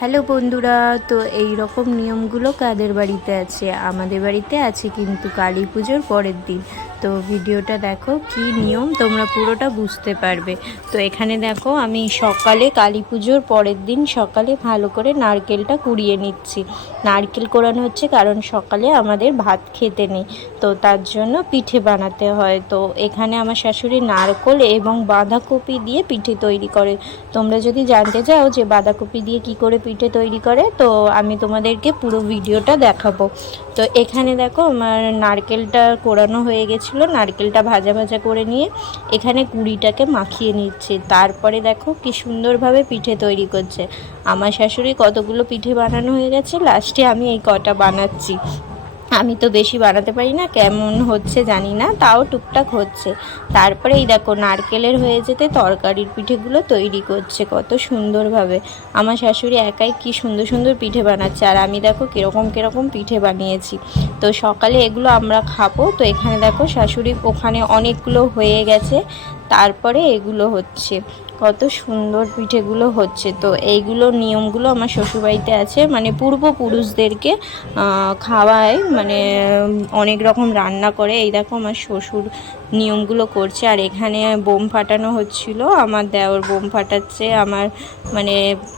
Hello বন্ধুরা, তো এই রকম নিয়মগুলো কাদের বাড়িতে আছে? আমাদের বাড়িতে আছে কিন্তু কালী পুজোর পরের দিন। তো ভিডিওটা দেখো কি নিয়ম, তোমরা পুরোটা বুঝতে পারবে। তো এখানে দেখো আমি সকালে কালী পুজোর পরের দিন সকালে ভালো করে নারকেলটা কুড়িয়ে নিচ্ছি। নারকেল কোড়ানো হচ্ছে কারণ সকালে আমাদের ভাত খেতে নেই, তো তার জন্য পিঠে বানাতে হয়। তো এখানে আমার শাশুড়ি নারকেল এবং বাঁধাকপি দিয়ে পিঠে তৈরি করে। তোমরা যদি জানতে চাও যে বাঁধাকপি দিয়ে কি করে পিঠে তৈরি করে, তো আমি তোমাদেরকে পুরো ভিডিওটা দেখাবো। তো এখানে দেখো আমার নারকেলটা কোড়ানো হয়ে গেছিলো, নারকেলটা ভাজা ভাজা করে নিয়ে এখানে কুড়িটাকে মাখিয়ে নিচ্ছে। তারপরে দেখো কি সুন্দরভাবে পিঠে তৈরি করছে। আমার শাশুড়ি কতগুলো পিঠে বানানো হয়ে গেছে, লাস্টে আমি এই কটা বানাচ্ছি। আমি তো বেশি বানাতে পারি না, কেমন হচ্ছে জানি না, তাও টুকটাক হচ্ছে। তারপরে এই দেখো নারকেলের হয়ে যেতে তরকারির পিঠেগুলো তৈরি করছে কত সুন্দরভাবে। আমার শাশুড়ি একাই কি সুন্দর সুন্দর পিঠে বানাচ্ছে, আর আমি দেখো কীরকম পিঠে বানিয়েছি। তো সকালে এগুলো আমরা খাবো। তো এখানে দেখো শাশুড়ি ওখানে অনেকগুলো হয়ে গেছে, তারপরে এগুলো হচ্ছে। কত সুন্দর পিঠেগুলো হচ্ছে। তো এইগুলো নিয়মগুলো আমার শ্বশুরবাড়িতে আছে, মানে পূর্বপুরুষদেরকে খাওয়ায়, মানে অনেক রকম রান্না করে। এই দেখো আমার শ্বশুর নিয়মগুলো করছে, আর এখানে বোম ফাটানো হচ্ছিল, আমার দেওর বোম ফাটাচ্ছে। আমার মানে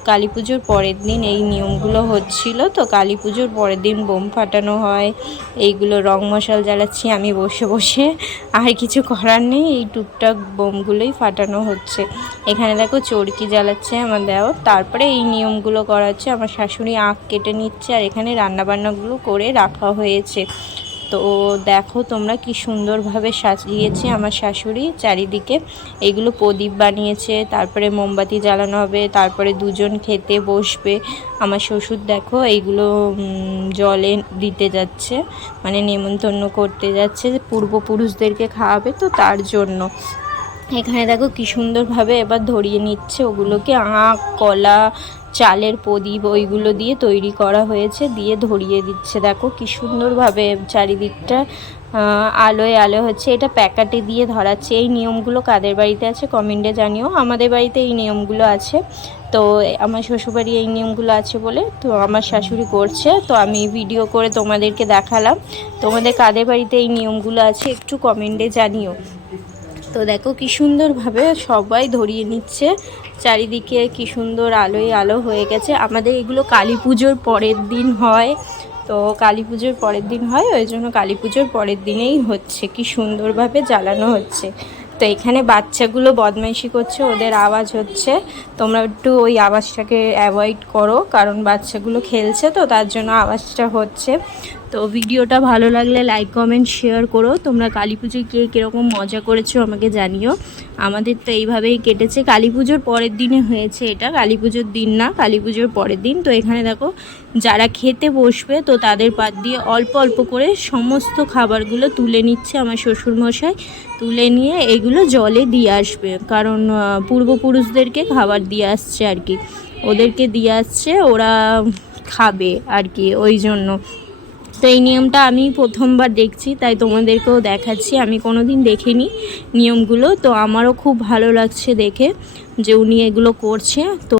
কালী পুজোর পরের দিন এই নিয়মগুলো হচ্ছিল। তো কালী পুজোর পরের দিন বোম ফাটানো হয়, এইগুলো রং মশাল জ্বালাচ্ছি আমি বসে বসে, আর কিছু করার নেই, এই টুকটাক বোমগুলোই ফাটানো হচ্ছে। এখানে দেখো চরকি জ্বালাচ্ছে আমার দেওর। তারপরে এই নিয়মগুলো করা হচ্ছে, আমার শাশুড়ি আঁখ কেটে নিচ্ছে, আর এখানে রান্নাবান্নাগুলো করে রাখা হয়েছে। তো দেখো তোমরা কি সুন্দরভাবে সাজিয়েছে আমার শাশুড়ি চারিদিকে। এইগুলো প্রদীপ বানিয়েছে, তারপরে মোমবাতি জ্বালানো হবে, তারপরে দুজন খেতে বসবে। আমার শ্বশুর দেখো এইগুলো জলে দিতে যাচ্ছে, মানে নেমন্তন্ন করতে যাচ্ছে, পূর্বপুরুষদেরকে খাওয়াবে, তো তার জন্য। এখানে দেখো কি সুন্দরভাবে এবার ধরিয়ে নিচ্ছে ওগুলোকে। আঁখ, কলা, চালের প্রদীপ ওইগুলো দিয়ে তৈরি করা হয়েছে, দিয়ে ধরিয়ে দিচ্ছে। দেখো কি সুন্দরভাবে চারিদিকটা আলোয় আলো হচ্ছে। এটা প্যাকেটে দিয়ে ধরাচ্ছে। এই নিয়মগুলো কাদের বাড়িতে আছে কমেন্টে জানিও। আমাদের বাড়িতে এই নিয়মগুলো আছে। তো আমার শ্বশুরবাড়ি এই নিয়মগুলো আছে বলে তো আমার শাশুড়ি করছে, তো আমি ভিডিও করে তোমাদেরকে দেখালাম। তোমাদের কাদের বাড়িতে এই নিয়মগুলো আছে একটু কমেন্টে জানিও। তো দেখো কি সুন্দরভাবে সবাই ধরিয়ে নিচ্ছে, চারিদিকে কি সুন্দর আলোয় আলো হয়ে গেছে। আমাদের এগুলো কালী পুজোর পরের দিন হয়, তো কালী পুজোর পরের দিন হয়, ওই জন্য কালী পুজোর পরের দিনেই হচ্ছে, কি সুন্দরভাবে জ্বালানো হচ্ছে। তো এখানে বাচ্চাগুলো বদমাইশি করছে, ওদের আওয়াজ হচ্ছে, তোমরা একটু ওই আওয়াজটাকে অ্যাভয়েড করো, কারণ বাচ্চাগুলো খেলছে, তো তার জন্য আওয়াজটা হচ্ছে। তো ভিডিওটা ভালো লাগলে লাইক কমেন্ট শেয়ার করো। তোমরা কালী পুজোয় কে কীরকম মজা করেছো আমাকে জানিও। আমাদের তো এইভাবেই কেটেছে। কালী পুজোর পরের দিনে হয়েছে এটা, কালী পুজোর দিন না, কালী পুজোর পরের দিন। তো এখানে দেখো যারা খেতে বসবে তো তাদের পাত দিয়ে অল্প অল্প করে সমস্ত খাবারগুলো তুলে নিচ্ছে আমার শ্বশুরমশাই। তুলে নিয়ে এগুলো জলে দিয়ে আসবে, কারণ পূর্বপুরুষদেরকে খাবার দিয়ে আসছে আর কি, ওদেরকে দিয়ে আসছে, ওরা খাবে আর কি, ওই জন্য। তো এই নিয়মটা আমি প্রথমবার দেখছি, তাই তোমাদেরকেও দেখাচ্ছি। আমি কোনো দিন দেখিনি নিয়মগুলো, তো আমারও খুব ভালো লাগছে দেখে যে উনি এগুলো করছে। তো